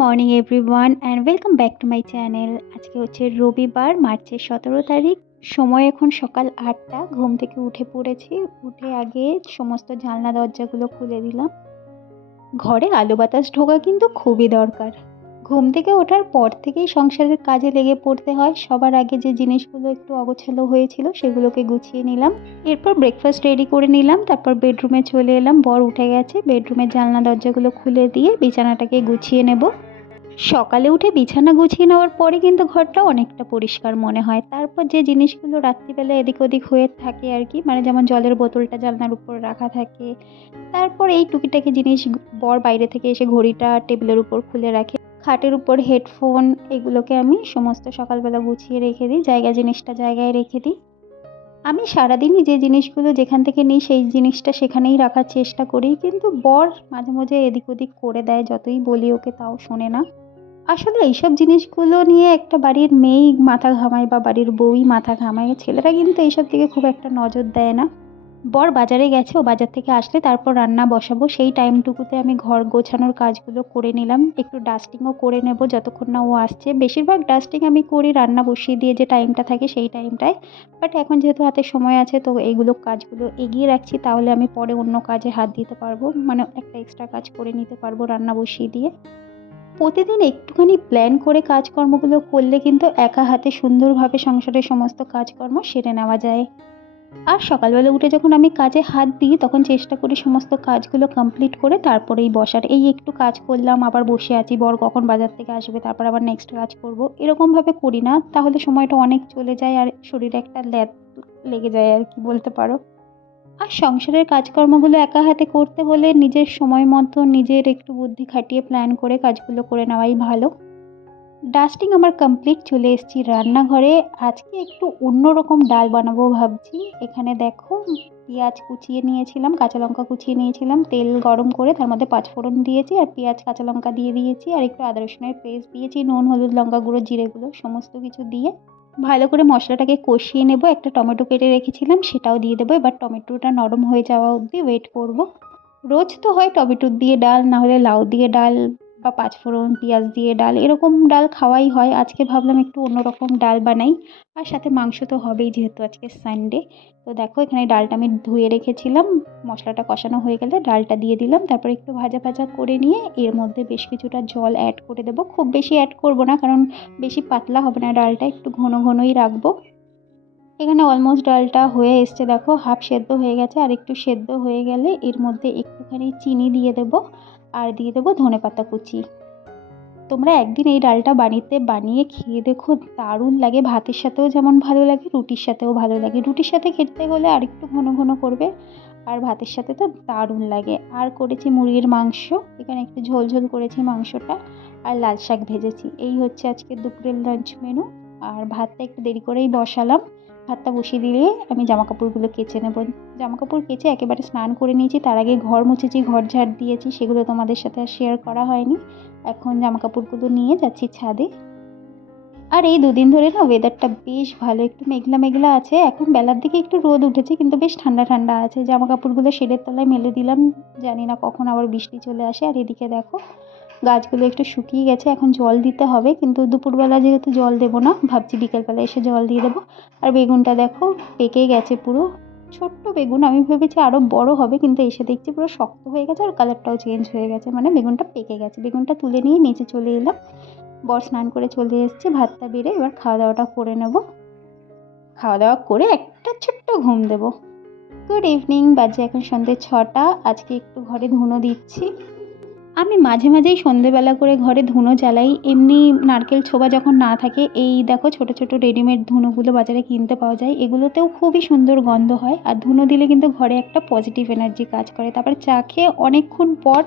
Morning everyone and welcome back to my channel. আজকে হচ্ছে রবিবার, মার্চের 17 তারিখ। সময় এখন সকাল 8টা। ঘুম থেকে উঠে পড়েছি। উঠে আগে সমস্ত জানলা দরজাগুলো খুলে দিলাম। ঘরে আলো বাতাস ঢোকা কিন্তু খুবই দরকার। ঘুম থেকে ওঠার পর থেকেই সংসারের কাজে লেগে পড়তে হয়। সবার আগে যে জিনিসগুলো একটু অগোছালো হয়েছিল সেগুলোকে গুছিয়ে নিলাম। এরপর ব্রেকফাস্ট রেডি করে নিলাম। তারপর বেডরুমে চলে এলাম। বর উঠে গেছে। বেডরুমের জানলা দরজাগুলো খুলে দিয়ে বিছানাটাকে গুছিয়ে নেব। সকালে উঠে বিছানা গুছিয়ে নেওয়ার পরে কিন্তু ঘরটা অনেকটা পরিষ্কার মনে হয়। তারপর যে জিনিসগুলো রাত্রিবেলা এদিক ওদিক হয়ে থাকে আর কি, মানে যেমন জলের বোতলটা জানলার উপর রাখা থাকে। তারপর এই টুকিটাকি জিনিস বর বাইরে থেকে এসে ঘড়িটা টেবিলের উপর খুলে রাখে। খাটের উপর হেডফোন, এগুলোকে আমি সমস্ত সকালবেলা গুছিয়ে রেখে দিই, জিনিসটা জায়গায় রেখে দিই। আমি সারাদিনই যে জিনিসগুলো যেখান থেকে নিই সেই জিনিসটা সেখানেই রাখার চেষ্টা করি, কিন্তু বর মাঝে মাঝে এদিক ওদিক করে দেয়। যতই বলি ওকে তাও শোনে না। আসলে এইসব জিনিসগুলো নিয়ে একটা বাড়ির মেয়েই মাথা ঘামায় বা বাড়ির বউই মাথা ঘামায়। ছেলেরা কিন্তু এইসব দিকে খুব একটা নজর দেয় না। বর বাজারে গেছে, ও বাজার থেকে আসলে তারপর রান্না বসাবো। সেই টাইমটুকুতে আমি ঘর গোছানোর কাজগুলো করে নিলাম। একটু ডাস্টিংও করে নেব যতক্ষণ না ও আসছে। বেশিরভাগ ডাস্টিং আমি করি রান্না বসিয়ে দিয়ে যে টাইমটা থাকে সেই টাইমটায়। বাট এখন যেহেতু হাতে সময় আছে তো এইগুলো কাজগুলো এগিয়ে রাখছি, তাহলে আমি পরে অন্য কাজে হাত দিতে পারবো, মানে একটা এক্সট্রা কাজ করে নিতে পারবো রান্না বসিয়ে দিয়ে। প্রতিদিন একটুখানি প্ল্যান করে কাজকর্মগুলো করলে কিন্তু একা হাতে সুন্দরভাবে সংসারের সমস্ত কাজকর্ম সেরে নেওয়া যায়। আর সকালবেলা উঠে যখন আমি কাজে হাত দিই তখন চেষ্টা করি সমস্ত কাজগুলো কমপ্লিট করে তারপরেই বসার। এই একটু কাজ করলাম আবার বসে আছি, বর কখন বাজার থেকে আসবে তারপর আবার নেক্সট কাজ করব, এরকমভাবে করি না। তাহলে সময়টা অনেক চলে যায় আর শরীরে একটা ল্যাদ লেগে যায় আর কি বলতে পারো। আর সংসারের কাজকর্মগুলো একা হাতে করতে হলে নিজের সময় মতো নিজের একটু বুদ্ধি খাটিয়ে প্ল্যান করে কাজগুলো করে নেওয়াই ভালো। ডাস্টিং আমার কমপ্লিট, চলে এসেছি রান্নাঘরে। আজকে একটু অন্যরকম ডাল বানাবো ভাবছি। এখানে দেখো, পেঁয়াজ কুচিয়ে নিয়েছিলাম, কাঁচা লঙ্কা কুচিয়ে নিয়েছিলাম, তেল গরম করে তার মধ্যে পাঁচফোড়ন দিয়েছি আর পেঁয়াজ কাঁচা লঙ্কা দিয়ে দিয়েছি আর একটু আদা রসুনের পেস্ট দিয়েছি, নুন হলুদ লঙ্কা গুঁড়ো জিরে গুঁড়ো সমস্ত কিছু দিয়ে ভালো করে মশলাটাকে কষিয়ে নেব। একটা টমেটো কেটে রেখেছিলাম সেটাও দিয়ে দেবো। এবার টমেটোটা নরম হয়ে যাওয়া অবধি ওয়েট করব। রোজ তো হয় টমেটো দিয়ে ডাল, না হলে লাউ দিয়ে ডাল বা পাঁচফোড়ন পেঁয়াজ দিয়ে ডাল, এরকম ডাল খাওয়াই হয়। আজকে ভাবলাম একটু অন্যরকম ডাল বানাই। আর সাথে মাংস তো হবেই যেহেতু আজকে সানডে। তো দেখো এখানে ডালটা আমি ধুয়ে রেখেছিলাম। মশলাটা কষানো হয়ে গেলে ডালটা দিয়ে দিলাম। তারপর একটু ভাজা ভাজা করে নিয়ে এর মধ্যে বেশ কিছুটা জল অ্যাড করে দেবো। খুব বেশি অ্যাড করব না, কারণ বেশি পাতলা হবে না, ডালটা একটু ঘন ঘনই রাখবো। এখানে অলমোস্ট ডালটা হয়ে এসছে, দেখো হাফ সেদ্ধ হয়ে গেছে। আর একটু সেদ্ধ হয়ে গেলে এর মধ্যে একটুখানি চিনি দিয়ে দেবো আর দিয়ে দেবো ধনেপাতা কুচি। তোমরা একদিন এই ডালটা বানিয়ে খেয়ে দেখো, দারুণ লাগে। ভাতের সাথেও যেমন ভালো লাগে, রুটির সাথেও ভালো লাগে। রুটির সাথে খেতে হলে আর একটু ঘন ঘন করবে, আর ভাতের সাথে তো দারুণ লাগে। আর করেছি মুরগির মাংস, এখানে একটু ঝোল ঝোল করেছি মাংসটা, আর লাল শাক ভেজেছি। এই হচ্ছে আজকে দুপুরের লাঞ্চ মেনু। আর ভাতটা একটু দেরি করেই বসালাম। ভাতটা বসিয়ে দিলে আমি জামাকাপড়গুলো কেচে নেব। জামাকাপড় কেচে একেবারে স্নান করে নিয়েছি, তার আগে ঘর মুছেছি, ঘর ঝাড় দিয়েছি, সেগুলো তোমাদের সাথে আর শেয়ার করা হয়নি। এখন জামাকাপড়গুলো নিয়ে যাচ্ছি ছাদে। আর এই দুদিন ধরে না ওয়েদারটা বেশ ভালো, একটু মেঘলা মেঘলা আছে। এখন বেলার দিকে একটু রোদ উঠেছে, কিন্তু বেশ ঠান্ডা ঠান্ডা আছে। জামাকাপড়গুলো শেডের তলায় মেলে দিলাম, জানি না কখন আবার বৃষ্টি চলে আসে। আর এদিকে দেখো গাছগুলো একটু শুকিয়ে গেছে, এখন জল দিতে হবে, কিন্তু দুপুরবেলা যেহেতু জল দেবো না, ভাবছি বিকেলবেলা এসে জল দিয়ে দেবো। আর বেগুনটা দেখো পেকে গেছে পুরো। ছোট্ট বেগুন, আমি ভেবেছি আরও বড় হবে, কিন্তু এসে দেখছি পুরো শক্ত হয়ে গেছে আর কালারটাও চেঞ্জ হয়ে গেছে, মানে বেগুনটা পেকে গেছে। বেগুনটা তুলে নিয়ে নিচে চলে এলাম। বর স্নান করে চলে এসেছে, ভাতটা বেড়ে এবার খাওয়া দাওয়াটা করে নেব। খাওয়া দাওয়া করে একটা ছোট্ট ঘুম দেবো। গুড ইভিনিং, বাজে এখন সন্ধ্যে 6টা। আজকে একটু ঘরে ধুনো দিচ্ছি। আমি মাঝে মাঝেই সন্ধেবেলা করে ঘরে ধুনো জ্বালাই। এমনি নারকেল ছোবা যখন না থাকে, এই দেখো ছোট ছোট রেডিমেড ধুনোগুলো বাজারে কিনতে পাওয়া যায়, এগুলোতেও খুবই সুন্দর গন্ধ হয়। আর ধুনো দিলে কিন্তু ঘরে একটা পজিটিভ এনার্জি কাজ করে। তারপরে চা খেয়ে অনেকক্ষণ পর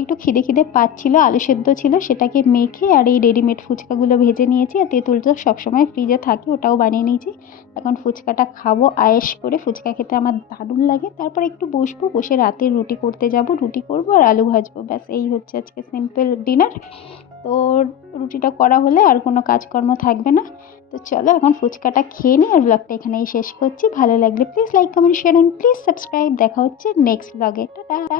একটু খিদে খিদে পাচ্ছিল, আলু সেদ্ধ ছিল সেটাকে মেখে আর এই রেডিমেড ফুচকাগুলো ভেজে নিয়েছি। আর তেঁতুল তো সবসময় ফ্রিজে থাকে, ওটাও বানিয়ে নিয়েছি। এখন ফুচকাটা খাবো আয়েশ করে, ফুচকা খেতে আমার দারুণ লাগে। তারপর একটু বসবো, বসে রাতের রুটি করতে যাব, রুটি করবো আর আলু ভাজবো, ব্যাস এই হচ্ছে আজকে সিম্পল ডিনার। তো রুটিটা করা হলে আর কোনো কাজকর্ম থাকবে না। তো চলো এখন ফুচকাটা খেয়ে নিই, আর ব্লগটা এখানেই শেষ করছি। ভালো লাগলে please like comment share and please subscribe. দেখা হচ্ছে নেক্সট ব্লগে। টাটা।